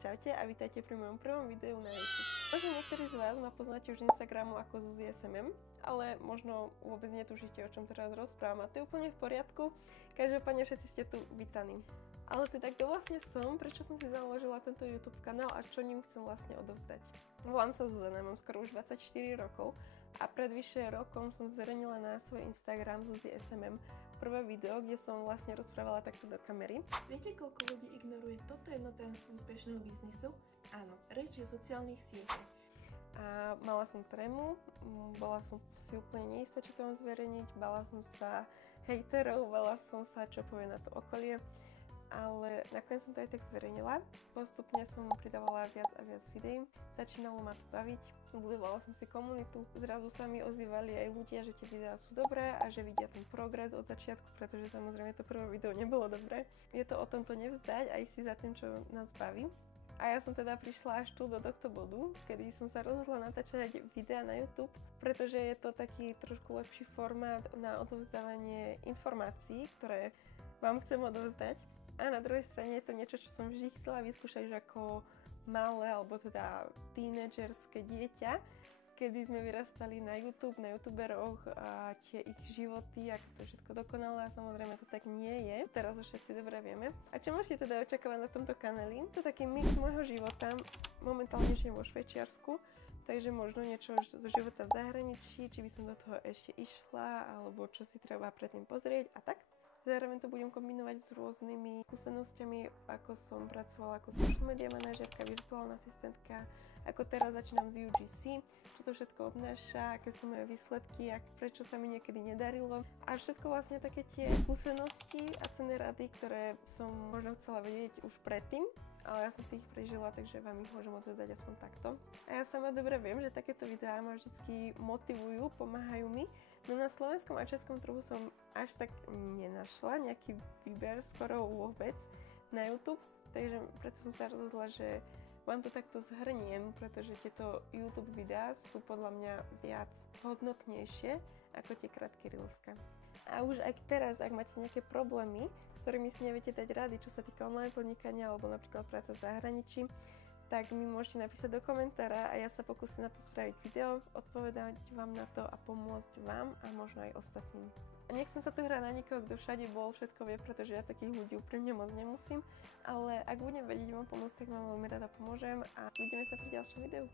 Čaute a vítajte pri mojom prvom videu na YouTube. Možno niektorí z vás ma poznáte už z Instagramu ako Zuzi SMM, ale možno vôbec netušíte, o čom teraz rozprávam a to je úplne v poriadku. Každopádne všetci ste tu vítaní. Ale teda kto vlastne som, prečo som si založila tento YouTube kanál a čo ním chcem vlastne odovzdať. Volám sa Zuzana, mám skoro už 24 rokov a pred vyše rokom som zverejnila na svoj Instagram Zuzi SMM prvé video, kde som vlastne rozprávala takto do kamery. Viete, koľko ľudí ignoruje toto jedno tajomstvo úspešného biznisu? Áno, reč je o sociálnych sieťach. A mala som trému, bola som si úplne neistá, čo to mám zverejniť, bala som sa hejterov, bala som sa, čo povie na to okolie. Ale nakoniec som to aj tak zverejnila. Postupne som pridávala viac a viac videí. Začínalo ma to baviť, budovala som si komunitu. Zrazu sa mi ozývali aj ľudia, že tie videá sú dobré a že vidia ten progres od začiatku, pretože samozrejme to prvé video nebolo dobré. Je to o tom to nevzdať a ísť si za tým, čo nás baví. A ja som teda prišla až tu do tohto bodu, kedy som sa rozhodla natáčať videá na YouTube, pretože je to taký trošku lepší formát na odovzdávanie informácií, ktoré vám chcem odovzdať. A na druhej strane je to niečo, čo som vždy chcela vyskúšať už ako malé, alebo teda tínedžerské dieťa, kedy sme vyrastali na YouTube, na youtuberoch a tie ich životy, ako to všetko dokonalé a samozrejme to tak nie je. Teraz už všetci dobre vieme. A čo môžete teda očakávať na tomto kanáli? To je taký mix môjho života. Momentálne žijem vo Švajčiarsku, takže možno niečo zo života v zahraničí, či by som do toho ešte išla, alebo čo si treba predtým pozrieť a tak. Zároveň to budem kombinovať s rôznymi skúsenosťami, ako som pracovala ako social media manažérka, virtuálna asistentka, ako teraz začínam z UGC, čo to všetko obnáša, aké sú moje výsledky a prečo sa mi niekedy nedarilo. A všetko vlastne také tie skúsenosti a cenné rady, ktoré som možno chcela vedieť už predtým, ale ja som si ich prežila, takže vám ich môžem odvedať aspoň takto. A ja sama dobre viem, že takéto videá ma vždy motivujú, pomáhajú mi. No na slovenskom a českom trhu som až tak nenašla nejaký výber skoro vôbec na YouTube, takže preto som sa rozhodla, že vám to takto zhrniem, pretože tieto YouTube videá sú podľa mňa viac hodnotnejšie ako tie krátke reelska. A už aj teraz, ak máte nejaké problémy, s ktorými si neviete dať rady, čo sa týka online podnikania alebo napríklad práce v zahraničí, tak mi môžete napísať do komentára a ja sa pokúsim na to spraviť video, odpovedať vám na to a pomôcť vám a možno aj ostatným. A nechcem sa tu hrať na nikoho, kto všade bol, všetko vie, pretože ja takých ľudí úprimne moc nemusím, ale ak budem vedieť vám pomôcť, tak vám veľmi rada pomôžem a uvidíme sa pri ďalšom videu.